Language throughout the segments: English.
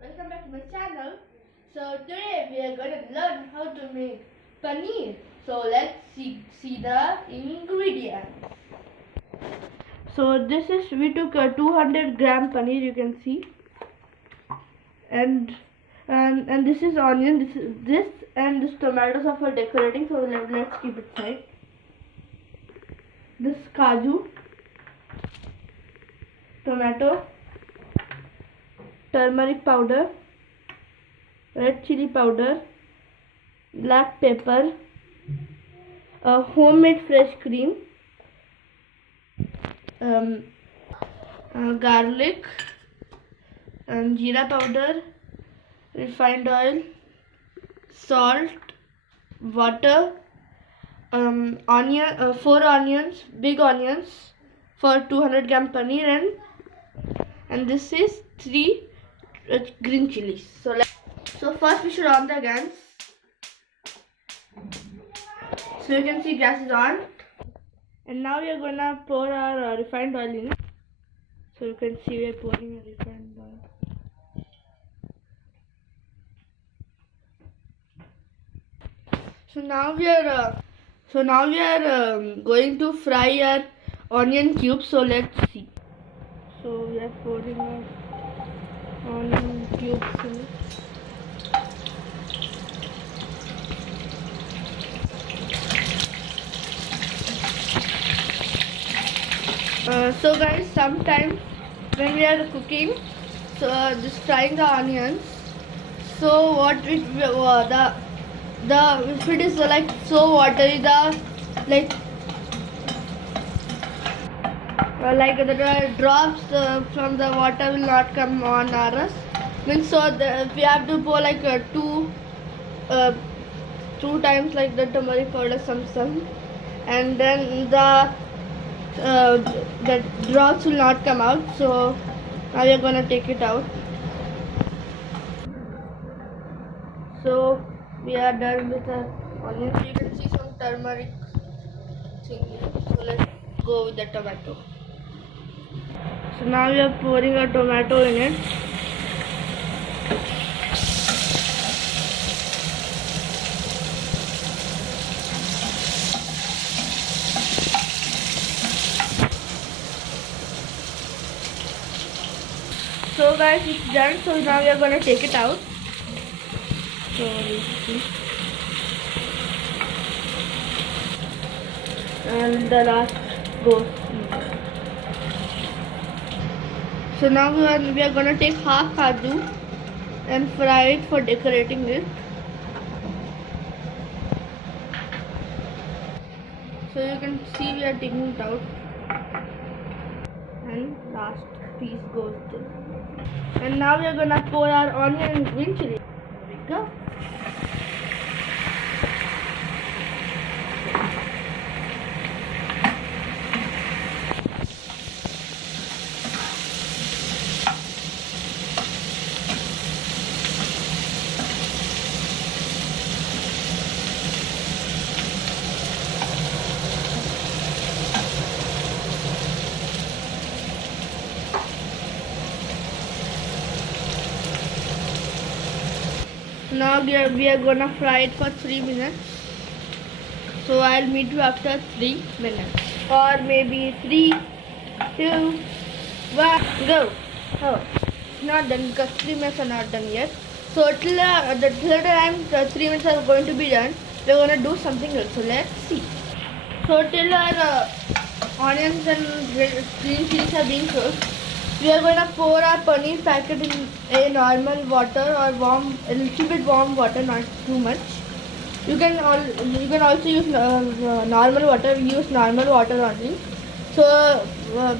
welcome back to my channel. So today we are going to learn how to make paneer. So let's see the ingredients. So we took a 200-gram paneer, you can see, and this is onion, this and this tomatoes are for decorating. So let's keep it tight. This kaju, tomato, turmeric powder, red chili powder, black pepper, homemade fresh cream, garlic, jeera powder, refined oil, salt, water, onion, 4 onions, big onions for 200-gram paneer, and this is 3 green chilies. So first we should on the gas. So you can see gas is on, and now we are gonna pour our refined oil in. So you can see we are pouring a refined oil. So now we are going to fry our onion cubes. So let's see. So we are pouring our onion cubes in. So guys, sometimes when we are cooking, so just frying the onions, so what we the if it is like so watery, the drops from the water will not come on us. Means we have to pour like two times like the turmeric powder, some, and then the drops will not come out. So now we are gonna take it out. So we are done with the onions. You can see some turmeric thing here. So let's go with the tomato. So now we are pouring a tomato in it. So guys, it's done. So now we are gonna take it out. So let's see. And the last goes in. So now we are gonna take half kaju and fry it for decorating it. So you can see we are taking it out, and last piece goes there. And now we are gonna pour our onion and green chili. There we go. Now we are gonna fry it for 3 minutes. So I'll meet you after 3 minutes, or maybe 3, 2, 1, go. Oh, it's not done because 3 minutes are not done yet. So till the time the 3 minutes are going to be done, we're gonna do something else. So let's see. So till our onions and green chilies are being cooked, we are going to pour our paneer packet in a normal water, or a little bit warm water, not too much. You can also use normal water. Use normal water only. So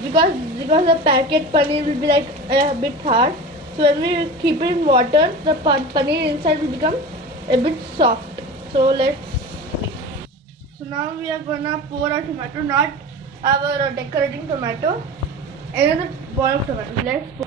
because the packet paneer will be like a bit hard, so when we keep it in water, the paneer inside will become a bit soft. So let's see. So now we are gonna pour our tomato, not our decorating tomato. Another bowl of tomatoes. Let's put.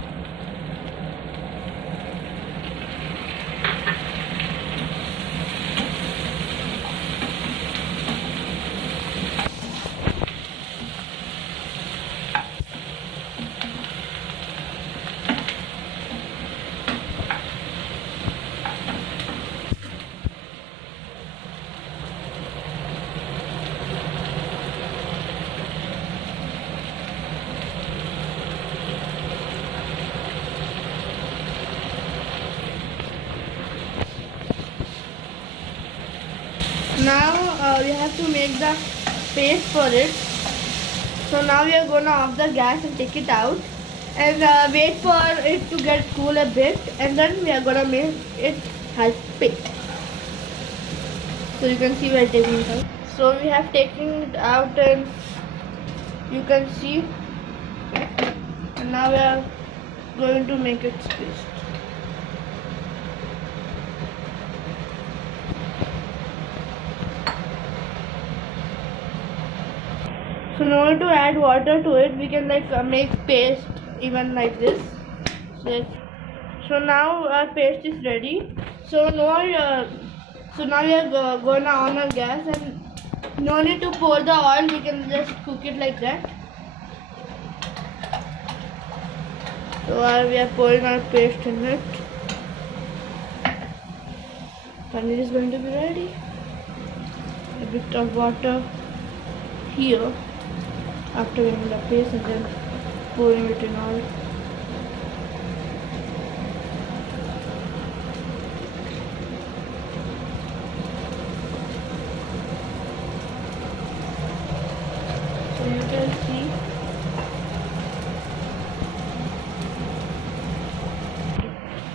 now we have to make the paste for it. So now we are gonna off the gas and take it out and wait for it to get cool a bit, and then we are gonna make it as paste. So you can see we are taking it out. So we have taken it out and you can see, and now we are going to make it paste. So in order to add water to it, we can make paste even like this. So now our paste is ready. So now we are going to on our gas, and no need to pour the oil. We can just cook it like that. So we are pouring our paste in it. Paneer is going to be ready. A bit of water here after making the paste, and then pouring it in all.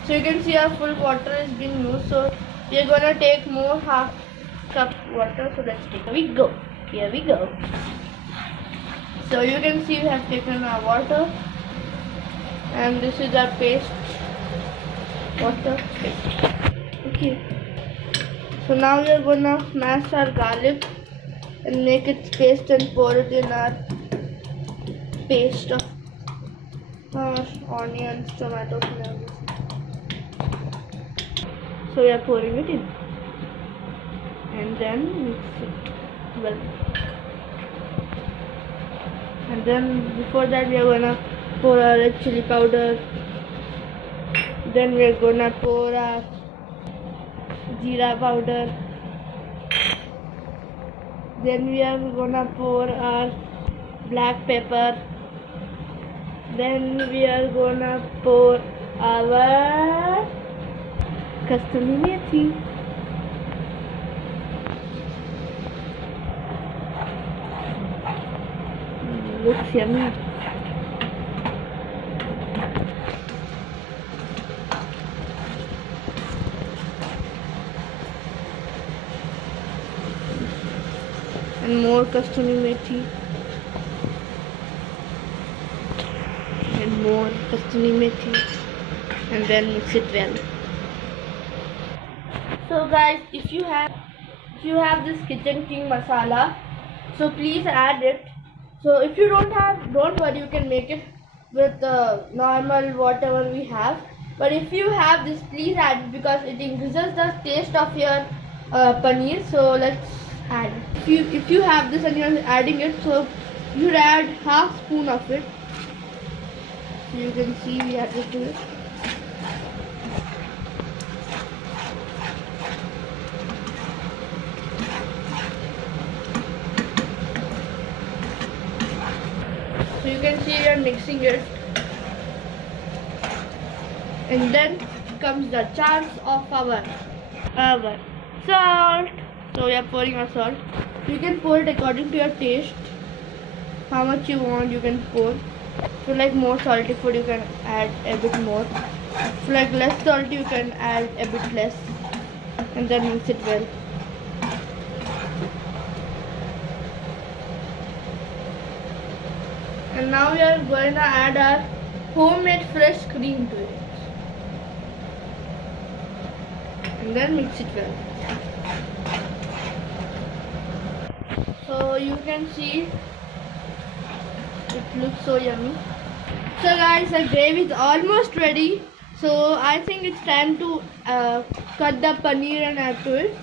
So you can see our full water is being used. So we are gonna take more half cup water. So let's take. Here we go. So you can see we have taken our water, and this is our paste. Water paste. Okay. So now we are gonna smash our garlic and make it paste and pour it in our paste of onions, tomatoes and everything. So we are pouring it in and then mix it well. And then before that we are gonna pour our red chili powder. Then we are gonna pour our jeera powder. Then we are gonna pour our black pepper. Then we are gonna pour our Kasturi methi. Looks yummy. And more Kasturi methi. And more Kasturi methi. And then mix it well. So guys, if you have this kitchen king masala, so please add it. So if you don't have, don't worry, you can make it with normal whatever we have. But if you have this, please add it because it increases the taste of your paneer. So let's add it. If you have this and you're adding it, so you add half spoon of it. So you can see we added to it. So you can see we are mixing it, and then comes the chance of our salt. So we are pouring our salt. You can pour it according to your taste. How much you want you can pour. If you like more salty food, you can add a bit more. If you like less salty, you can add a bit less, and then mix it well. And now we are going to add our homemade fresh cream to it. And then mix it well. So you can see it looks so yummy. So guys, the gravy is almost ready. So I think it's time to cut the paneer and add to it.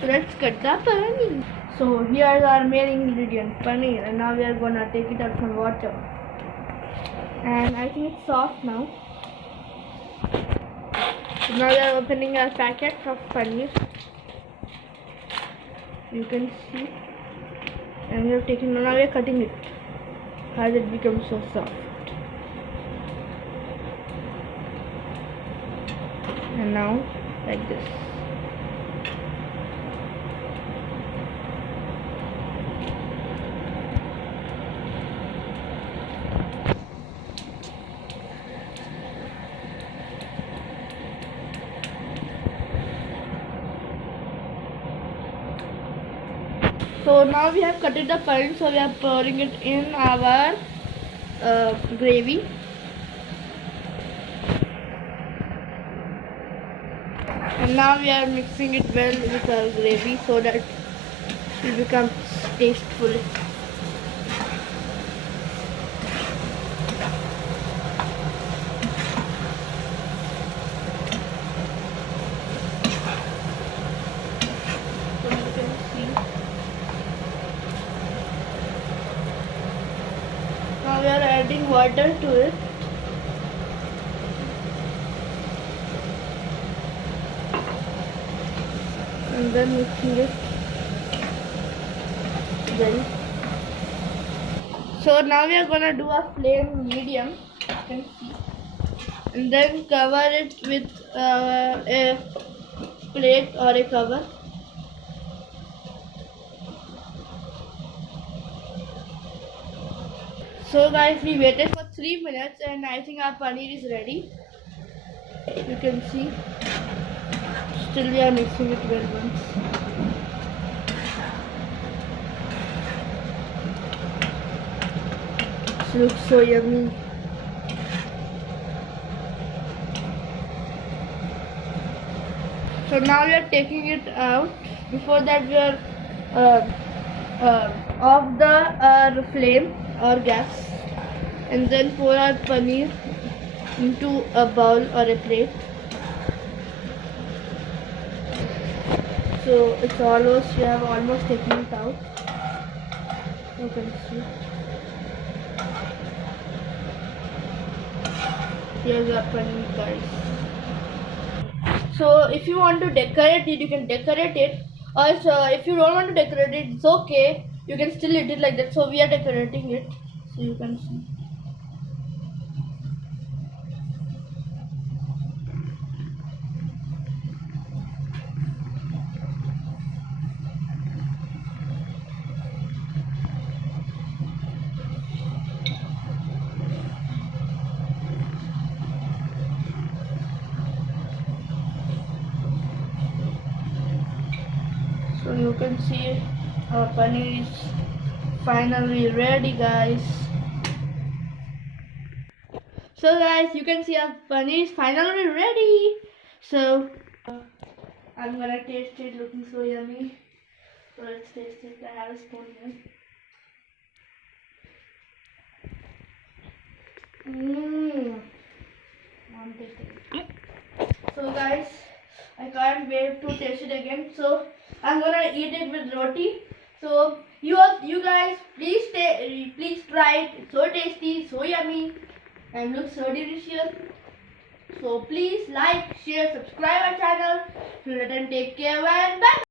So let's cut the paneer. So here's our main ingredient, paneer, and now we are gonna take it out from water. And I think it's soft now. So now we are opening our packet of paneer. You can see, and we have taken. Now we are cutting it as it becomes so soft. And now like this. So now we have cut it the paneer, so we are pouring it in our gravy. And now we are mixing it well with our gravy so that it becomes tasteful. So you can see. Now we are adding water to it. And then mixing it well. So now we are gonna do a flame medium, you can see, and then cover it with a plate or a cover. So guys, we waited for 3 minutes and I think our paneer is ready. You can see. Still we are mixing it well once. It looks so yummy. So now we are taking it out. Before that we are off the flame or gas, and then pour our paneer into a bowl or a plate. So it's almost, we have almost taken it out. You can see. Here's our paneer, guys. So if you want to decorate it, you can decorate it. Also, if you don't want to decorate it, it's okay. You can still eat it like that. So we are decorating it. So you can see. So you can see our paneer is finally ready, guys. So guys, you can see our paneer is finally ready. So I'm gonna taste it, looking so yummy. So let's taste it. I have a spoon here. I'm tasting it. So guys, I can't wait to taste it again. So I'm gonna eat it with roti. So you guys, please try it. It's so tasty, so yummy, and looks so delicious. So please like, share, subscribe our channel. Till then, take care and bye.